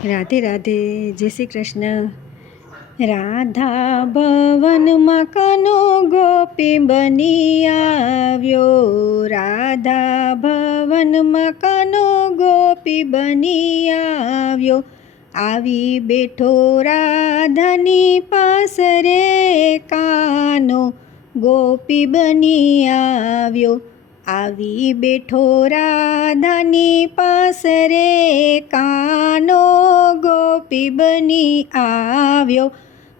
રાધે રાધે, જય શ્રી કૃષ્ણ. રાધા ભવનમાં કાનો ગોપી બની આવ્યો. રાધા ભવનમાં કાનો ગોપી બની આવ્યો. આવી બેઠો રાધાની પાસ રે, કાનો ગોપી બની આવ્યો. આવી બેઠો રાધાની પાસ રે, કાનો ગોપી બની આવ્યો.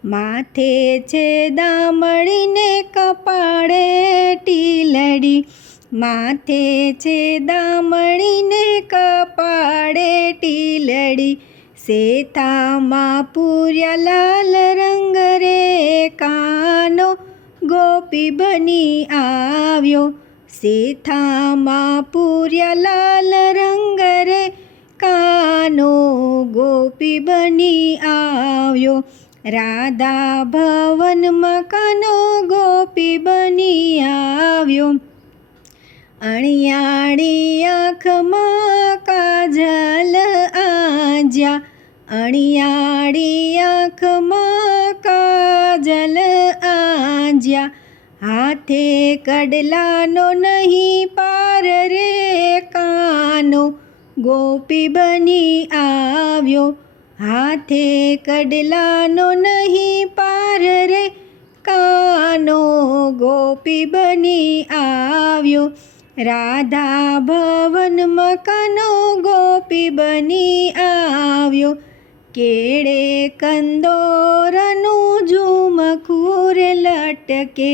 માથે છે દામડીને કપાળે ટીલડી, માથે છે દામડીને કપાળે ટીલડી. શેથામાં પૂર્યા લાલ રંગ રે, કાનો ગોપી બની આવ્યો. શેથામાં પૂર્યા લાલ રંગ રે, કાનો ગોપી બની આવ્યો. રાધા ભવનમાં કાનો ગોપી બની આવ્યો. અણિયાળી આંખમાં કાજલ આંજ્યા, અણિયાળી આંખમાં કાજલ આંજ્યા. હાથે કડલાનો નહીં પાર રે, કાનો ગોપી બની આવ્યો. હાથે કડલાનો નહીં પાર રે, કાનો ગોપી બની આવ્યો. રાધા ભવનમાં કાનો ગોપી બની આવ્યો. કેળે કંદોરનું ઝુમખું રે લટકે,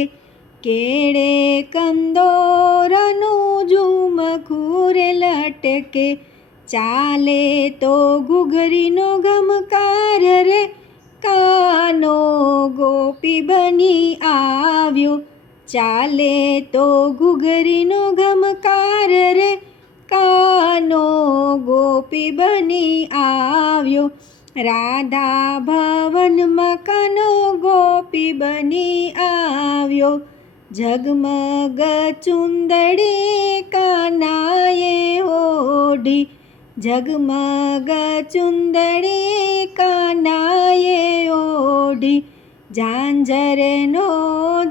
કેળે કંદોરનું ઝુમખું રે લટકે. ચાલે તો ઘૂઘરીનો ગમકાર રે, કાનો ગોપી બની આવ્યો. ચાલે તો ઘૂઘરીનો ગમકાર રે, કાનો ગોપી બની આવ્યો. રાધા ભવનમાં કાનો ગોપી બની આવ્યો. ઝગમગ ચુંદડી કાનાએ ઓઢી, ઝગમગ ચુંદડી કાનાએ ઓઢી. ઝાંઝરનો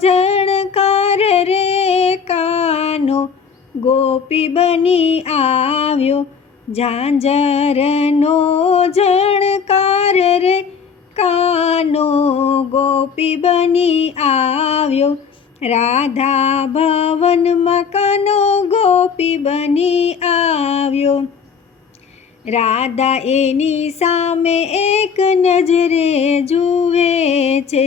ઝણકાર રે, કાનો ગોપી બની આવ્યો. ઝાંઝરનો ઝણકાર રે, કાનો ગોપી બની આવ્યો. રાધા ભવનમાં કાનો ગોપી બની આવ્યો. રાધા એની સામે એક નજરે જુએ છે,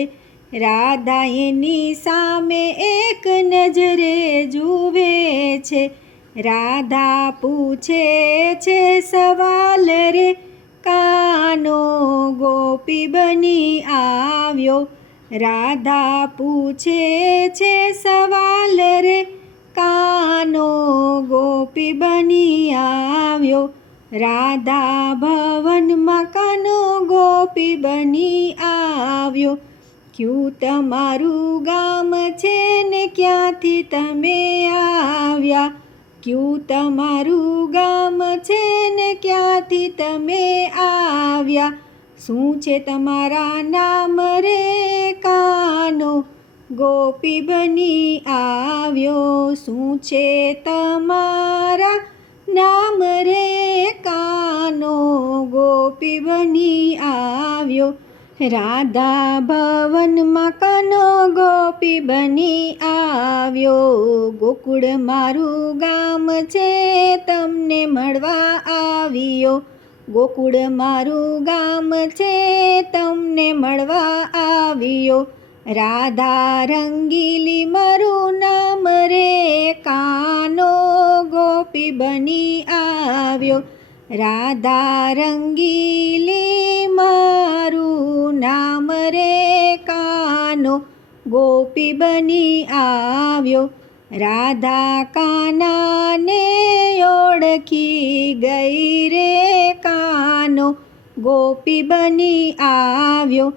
રાધા એની સામે એક નજરે જુએ છે. રાધા પૂછે છે સવાલ રે, કાનો ગોપી બની આવ્યો. રાધા પૂછે છે સવાલ રે, કાનો ગોપી બની આવ્યો. રાધા ભવનમાં કાનો ગોપી બની આવ્યો. ક્યું તમારું ગામ છે ને ક્યાંથી તમે આવ્યા, ક્યું તમારું ગામ છે ને ક્યાંથી તમે આવ્યા. શું છે તમારા નામ રે, કાનો ગોપી બની આવ્યો. શું છે તમારા નામ રે, કાનો ગોપી બની આવ્યો. રાધા ભવનમાં કાનો ગોપી બની આવ્યો. ગોકુળ મારું ગામ છે તમને મળવા આવ્યો, ગોકુળ મારું ગામ છે તમને મળવા આવ્યો. રાધા રંગીલી મારું નામ રે, કાનો ગોપી બની આવ્યો. રાધા રંગીલી મારું નામ રે, કાનો ગોપી બની આવ્યો. રાધા કાનાને ઓળખી ગઈ રે, કાનો ગોપી બની આવ્યો.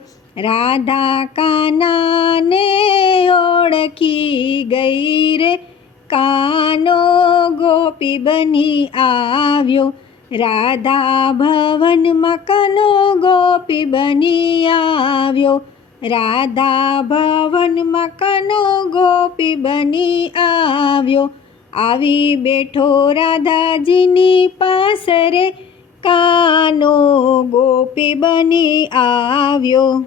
રાધા કાનાને ઓળખી ગઈ રે, કાનો ગોપી બની આવ્યો. રાધા ભવનમાં કાનો ગોપી બની આવ્યો. રાધા ભવનમાં કાનો ગોપી બની આવ્યો. આવી બેઠો રાધાજીની પાસ રે, કાનો ગોપી બની આવ્યો.